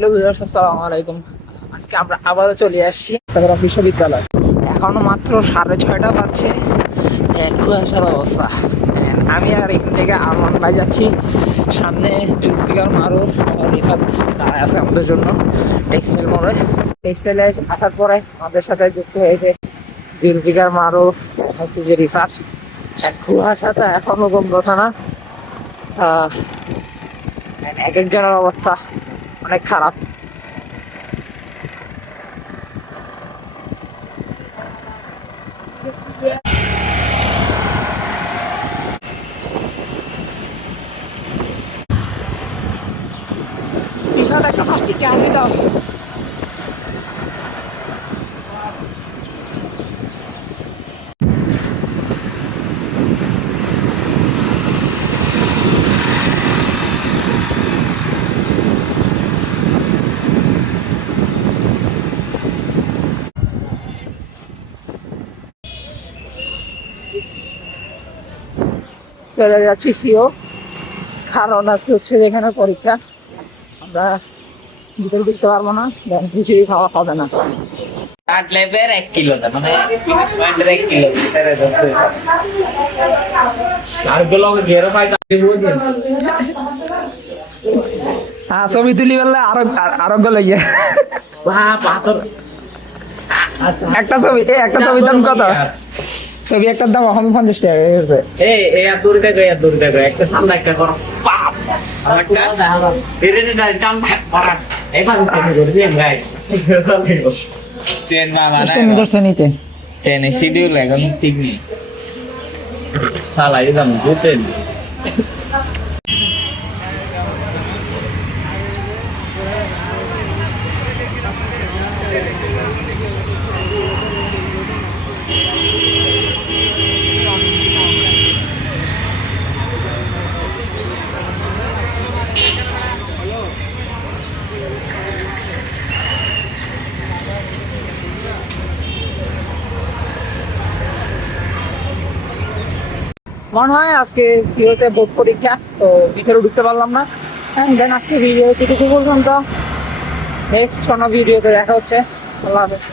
Hello viewers আসসালামু আলাইকুম। আজকে আমরা আবারও চলে আসছি চট্টগ্রাম বিশ্ববিদ্যালয়। এখনও মাত্র সাড়ে ছয়টা বাজছে। কুয়াশার অবস্থা। আমি আর এখান থেকে আরমান ভাই যাচ্ছি। সামনে জুলফিকার মারুফ রিফাত দাঁড়ায় আছে আমাদের জন্য টেক্সটাইল মোড়ে। টেক্সটাইলে আসার পরে আমাদের সাথে যুক্ত হয়েছে জুলফিকার মারুফ হচ্ছে যে রিফাত। আর কুয়াশাটা এখনও কমতেছে না। আহ, এক একজনের অবস্থা। অনেক খারাপ। বিভাদ একটা ফার্স্টে ক্যাশ দাও। চলে যাচ্ছি সিও। কারণ আজকে হচ্ছে যেখানে পরীক্ষা আমরা ভিতরে ঢুকতে পারব না দেন কিছুই খাওয়া হবে না। আট লেবের এক কিলো মানে এক কিলো ভিতরে ধরতে ঘেরো পাই হ্যাঁ ছবি তুলি বললে আরও আরোগ্য বা একটা ছবি এই একটা ছবির দাম কত? ছবি একটার দাম এখন পঞ্চাশ টাকা হয়ে গেছে। এ এ আর দূরে দেখো আর দূরে দেখো একটা ঠান্ডা একটা গরম পাপ আর একটা এরে না কাম করা এবার থেকে করে দিন গাইস ট্রেন বাবা দর্শন দর্শন নিতে ট্রেনের শিডিউল এখন ঠিক নেই শালা এই দাম ট্রেন মনে হয় আজকে সিওতে বোর্ড পরীক্ষা, তো ভিতরে ঢুকতে পারলাম না। দেন আজকে ভিডিও এটুকু পর্যন্ত। নেক্সট কোনো ভিডিওতে দেখা হচ্ছে। আল্লাহ হাফেজ।